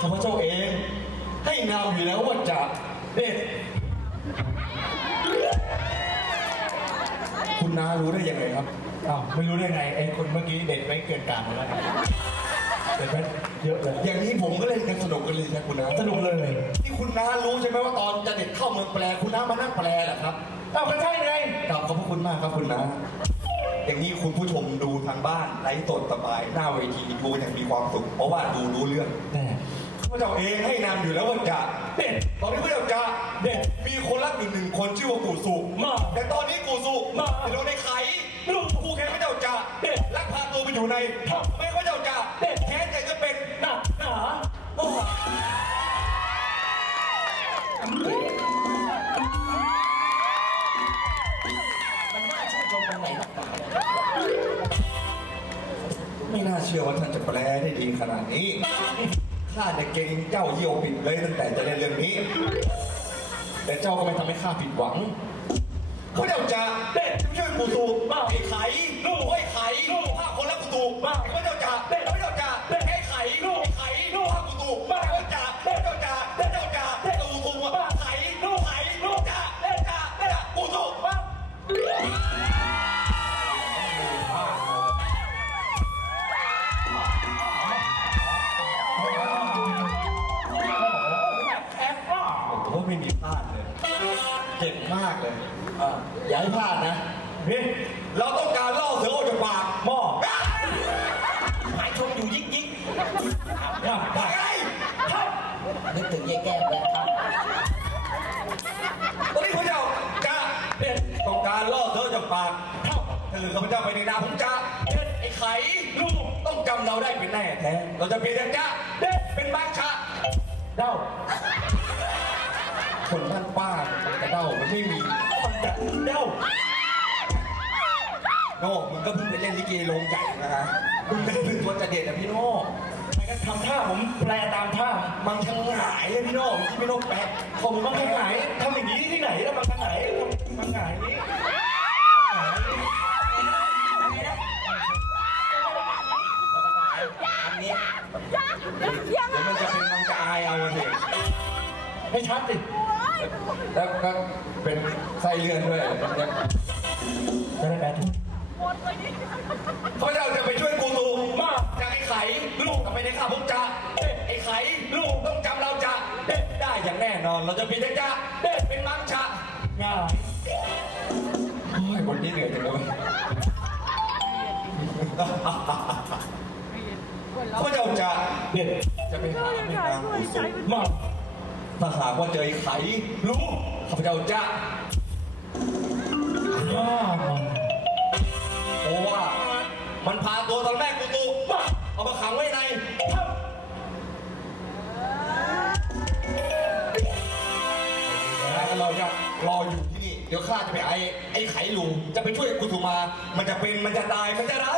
ข้าพเจ้าเอง ให้นามอยู่แล้วว่าจะเด็ดคุณน้ารู้ได้ยังไงครับอ้าวไม่รู้ได้ไงไอ้คนเมื่อกี้เด็กไม่เกินการหมดแล้วนะเด็กไม่เยอะเลย อย่างนี้ผมก็เล่นกันสนุกกันเลยนะคุณน้าสนุกเลย ที่คุณน้ารู้ใช่ไหมว่าตอนจะเด็ดเข้าเมืองแปลคุณน้ามานั่งแปลเหรอครับอ้าวก็ใช่ไงกราบขอบพระคุณมากครับคุณน้าอย่างนี้คุณผู้ชมดูทางบ้านไร้สดสบาย หน้าเวทีดูอย่างมีความสุขเพราะว่าดูรู้เรื่องแน่ พระเจ้าเองให้นามอยู่แล้วว่าจะเด็ดตอนนี้พระเจ้าจะเด็ดมีคนรักอยู่หนึ่งคนชื่อว่ากูสุมาแต่ตอนนี้กูสุมาจะโดนในไข่ลูกกูแค้นพระเจ้าจะเด็ดลักพาตัวไปอยู่ในไม่พระเจ้าจะเด็ดแค้นใจก็เป็นหนักหนาโอ้มันน่าชื่นชมตรงไหนหรอกไม่น่าเชื่อว่าท่านจะแปลได้ดีขนาดนี้ ข้าจะเก่งเจ้าเยี่ยวปิดเลยตั้งแต่จะเล่นเรื่องนี้ แต่เจ้าก็ไม่ทำให้ข้าผิดหวังพระเจ้าจะเด็ดช่วยกูสูมาไอ้ไข่ลูกไอ้ไข่ลูกผ้าค เก่งมากเลยอะอย่าให้พลาดนะนี่เราต้องการล่อเสือออกจากปากหม้อหายชมอยู่ยิกยิกครับว่าไงนึกถึงยายแก้มแล้วครับตอนนี้พระเจ้าจะเด็ดต้องการล่อเสือออกจากปากเข้าถ้าเกิดข้าพเจ้าไปในนามผมจะไอ้ไข่ลูกต้องจำเราได้เป็นแน่แท้เราจะเปลี่ยนจากจะเด็ดเป็นบางชะเด้า คนบ้านป้ามันกระเด้ามันไม่มีมันจะเด้าโน่มึงก็เพิ่งไปเล่นลิเกโรงใหญ่นะฮะมึงได้เป็นตัวจะเด็ดอะพี่โน่ไม่ก็ทำท่าผมแปลตามท่า มังช่างหงายเลยพี่โน่ที่พี่โน่แปะขามึงมัต้อนงทางหไหนงายทำอย่างนี้ที่ไหนแล้วมันทางไหนทางไหนอันนี้เดี๋ยวมันจะเป็นมังจะอายเอาสิไม่ชัดสิ แล้วก็เป็นไส้เลื่อนด้วยมันจะจะได้แปลถูกพระเจ้าจะไปช่วยกูตูมาจากไอ้ไข่ลูกกับไปในข้าผมจะไอ้ไข่ลูกต้องจำเราจะได้อย่างแน่นอน เราจะเปลี่ยนจากจะเป็นมังชะง่ายโอ้ยวันนี้เหนื่อยจังเลยพระเจ้าจะเด็ดจะไปหาแม่นางกุสุมา ถ้าหากว่าเจอไอ้ไข่รู้ข้าพเจ้าจะข้ามันโอ้ว่า มันพาตัวตอนแรกกูตูเอามาขังไว้ในแล้วเราจะรออยู่ที่นี่ เดี๋ยวข้าจะไปไอ้ไอ้ไข่ลุงจะไปช่วยกุสุมา มันจะเป็น มันจะตาย มันจะร้าย